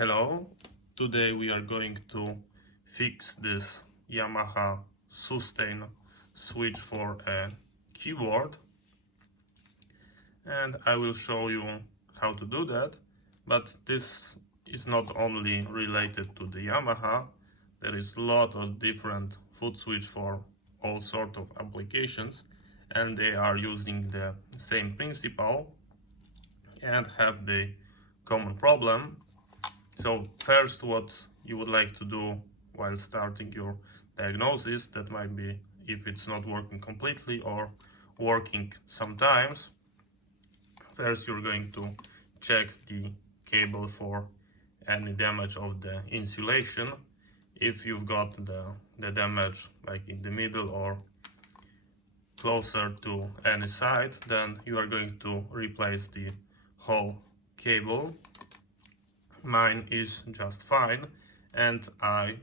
Hello, today we are going to fix this Yamaha sustain switch for a keyboard, and I will show you how to do that. But this is not only related to the Yamaha. There is a lot of different foot switch for all sort of applications, and they are using the same principle and have the common problem. So first, what you would like to do while starting your diagnosis, that might be if it's not working completely or working sometimes. First, you're going to check the cable for any damage of the insulation. If you've got the damage like in the middle or closer to any side, then you are going to replace the whole cable. Mine is just fine, and I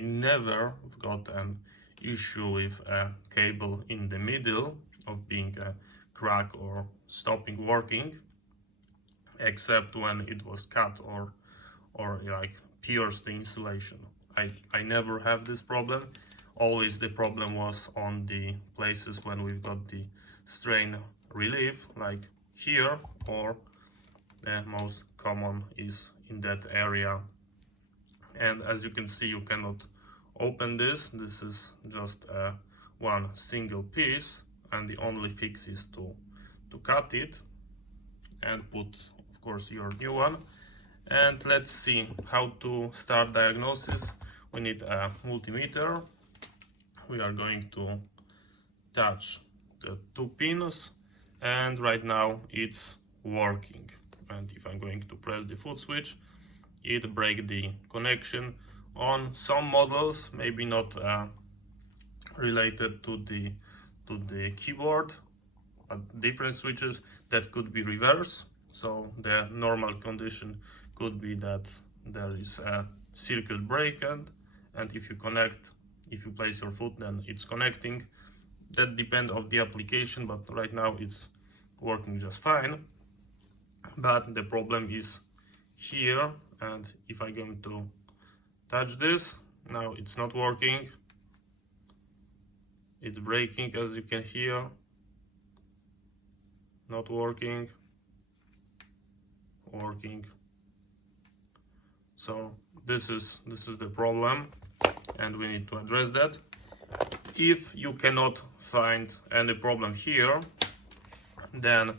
never got an issue with a cable in the middle of being a crack or stopping working, except when it was cut or like pierced the insulation. I never have this problem. Always the problem was on the places when we've got the strain relief, like here, or the most common is in that area. And as you can see, you cannot open this. This is just one single piece, and the only fix is to cut it and put, of course, your new one. And let's see how to start diagnosis. We need a multimeter. We are going to touch the two pins, and right now it's working. And if I'm going to press the foot switch, it breaks the connection. On some models, maybe not related to the keyboard, but different switches, that could be reverse. So the normal condition could be that there is a circuit breaking, and if you place your foot, then it's connecting. That depends on the application, but right now it's working just fine. But the problem is here, and if I'm going to touch this, now it's not working. It's breaking, as you can hear. Not working. Working. So this is the problem, and we need to address that. If you cannot find any problem here, then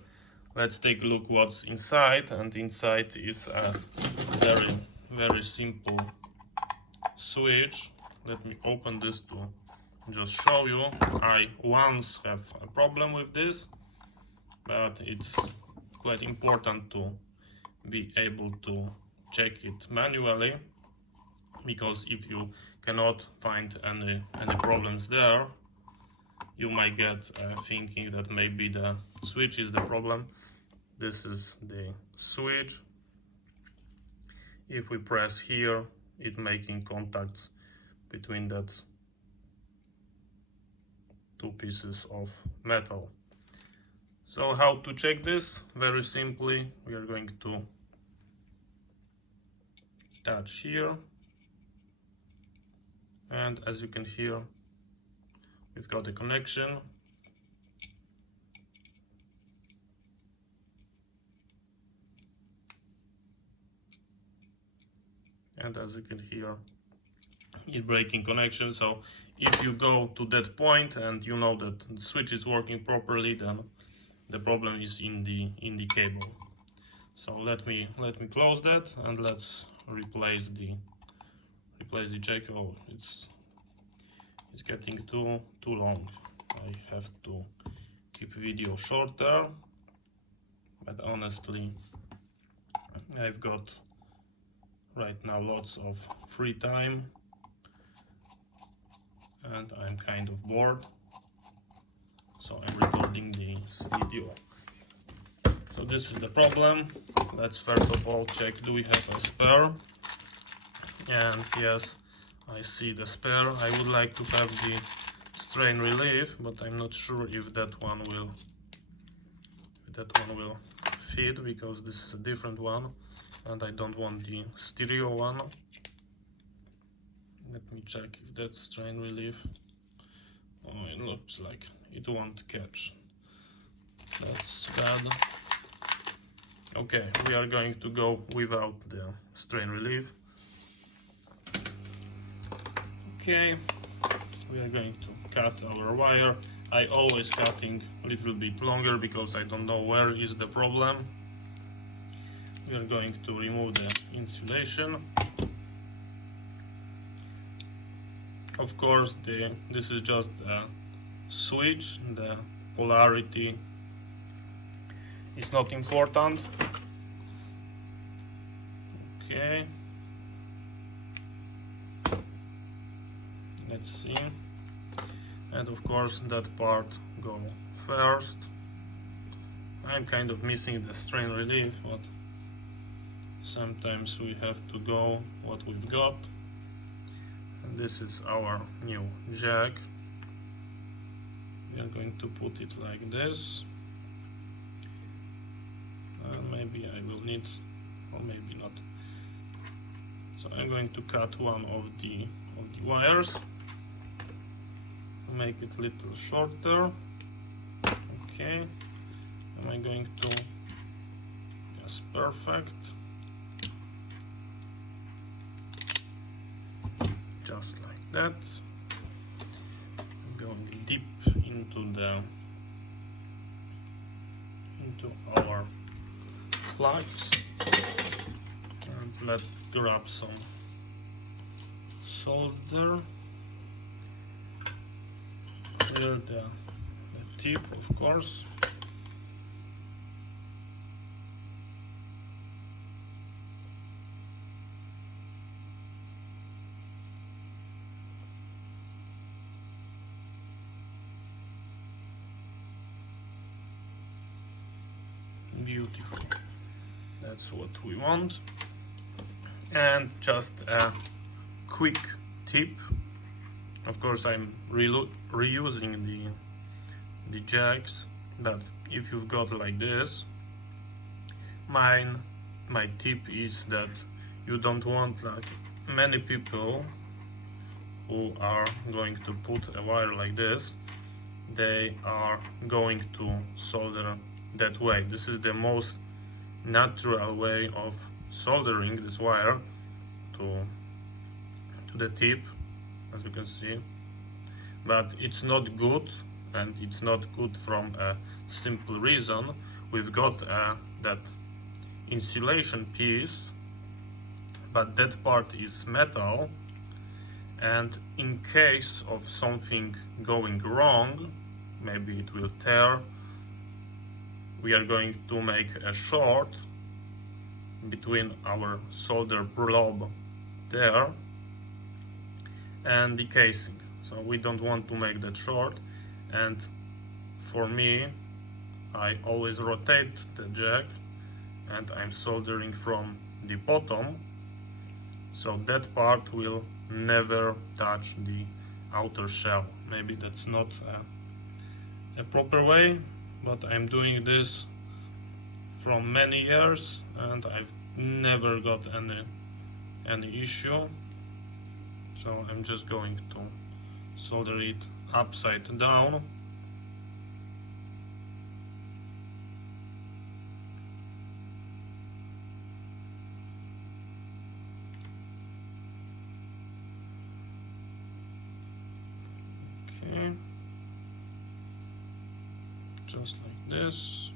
let's take a look what's inside. And inside is a very simple switch. Let me open this to just show you. I once have a problem with this, but it's quite important to be able to check it manually, because if you cannot find any problems there, you might get thinking that maybe the switch is the problem. This is the switch. If we press here, it making contacts between that two pieces of metal. So how to check this? Very simply, we are going to touch here, and as you can hear, we've got a connection. And as you can hear, it's breaking connection. So if you go to that point and you know that the switch is working properly, then the problem is in the cable. So let me close that, and let's replace the jack. Oh, it's getting too long. I have to keep video shorter, but honestly, I've got right now lots of free time, and I'm kind of bored, so I'm recording this video. So this is the problem. Let's first of all check, do we have a spare? And yes, I see the spare. I would like to have the strain relief, but I'm not sure if that one will fit because this is a different one and I don't want the stereo one. Let me check if that's strain relief. Oh, it looks like it won't catch. That's bad. Okay, we are going to go without the strain relief. Okay, we are going to cut our wire. I always cutting a little bit longer because I don't know where is the problem. We are going to remove the insulation. Of course, this is just a switch. The polarity is not important. Okay. Let's see. And of course that part go first. I'm kind of missing the strain relief, but sometimes we have to go what we've got. And this is our new jack. We are going to put it like this. And maybe I will need, or maybe not. So I'm going to cut one of the wires to make it a little shorter. Okay. Am I going to? Yes, perfect. Just like that. I'm going deep into our flags, and let's grab some solder. Here the tip, of course. Beautiful. That's what we want. And just a quick tip. Of course, I'm reusing the jacks, but if you've got like this, my tip is that you don't want like many people who are going to put a wire like this. They are going to solder that way. This is the most natural way of soldering this wire to the tip, as you can see, but it's not good, and it's not good from a simple reason. We've got that insulation piece, but that part is metal, and in case of something going wrong, maybe it will tear, we are going to make a short between our solder blob there and the casing. So we don't want to make that short, and for me, I always rotate the jack and I'm soldering from the bottom, so that part will never touch the outer shell. Maybe that's not a proper way, but I'm doing this from many years and I've never got any issue. So I'm just going to solder it upside down. Okay. Just like this.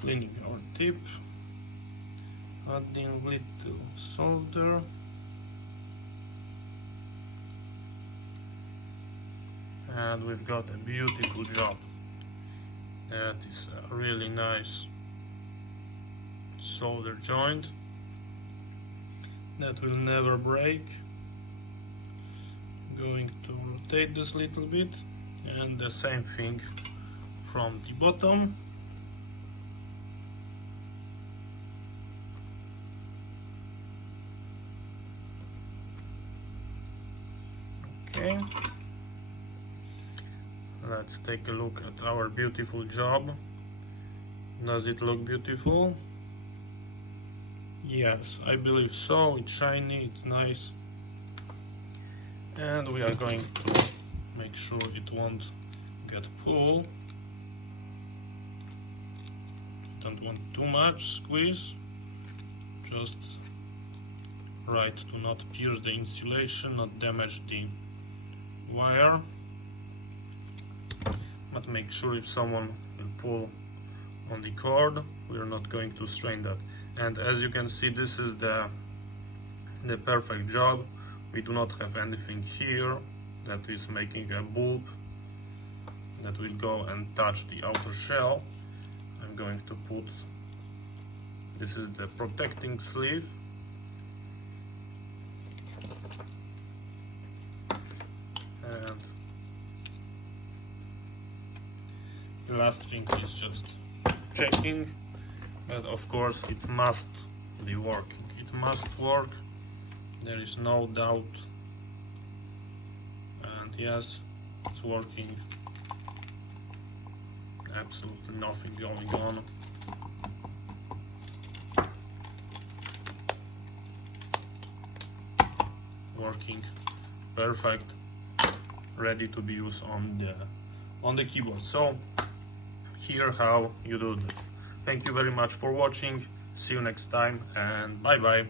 Cleaning our tip. Adding little solder. And we've got a beautiful job. That is a really nice solder joint that will never break. Going to rotate this little bit, and the same thing from the bottom. Okay, Let's take a look at our beautiful job. Does it look beautiful? Yes, I believe so. It's shiny, it's nice. And we are going to make sure it won't get pulled. Don't want too much squeeze, just right to not pierce the insulation, not damage the wire. But make sure if someone will pull on the cord, we are not going to strain that. And as you can see, this is the perfect job. We do not have anything here that is making a bulb that will go and touch the outer shell. I'm going to put, this is the protecting sleeve. And the last thing is just checking that of course it must be working. It must work, there is no doubt. And yes, it's working. Absolutely nothing going on. Working perfect, ready to be used on the keyboard. So here how you do this. Thank you very much for watching. See you next time and bye bye.